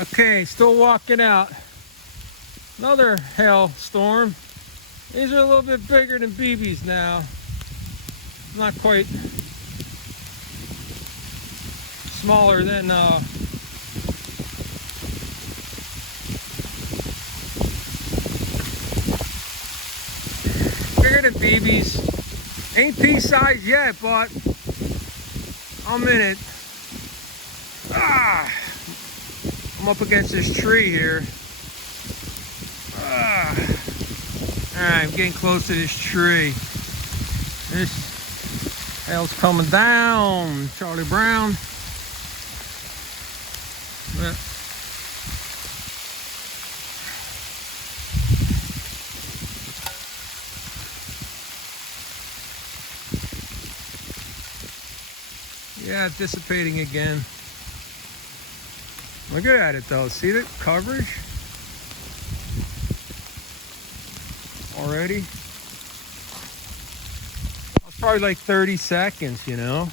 Okay, still walking out. Another hailstorm. These are a little bit bigger than BBs now. Not quite smaller than bigger than BBs. Ain't pea size yet, but I'm in it. I'm up against this tree here. Alright, I'm getting close to this tree. This hail's coming down, Charlie Brown. Yeah, dissipating again. Look at it though. See the coverage? Already? It's probably like 30 seconds, you know?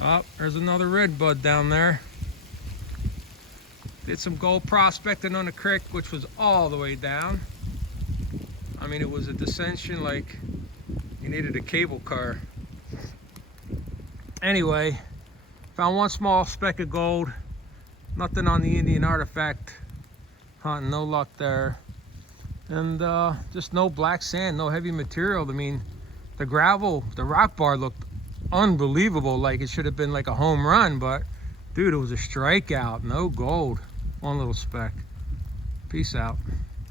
Oh, there's another red bud down there. Did some gold prospecting on the creek, which was all the way down. I mean, it was a descension like you needed a cable car. Anyway, found one small speck of gold. Nothing on the Indian artifact hunting, no luck there. And just no black sand, no heavy material. I mean, the gravel, the rock bar looked unbelievable, like it should have been like a home run, but dude, it was a strikeout. No gold. One little speck. Peace out.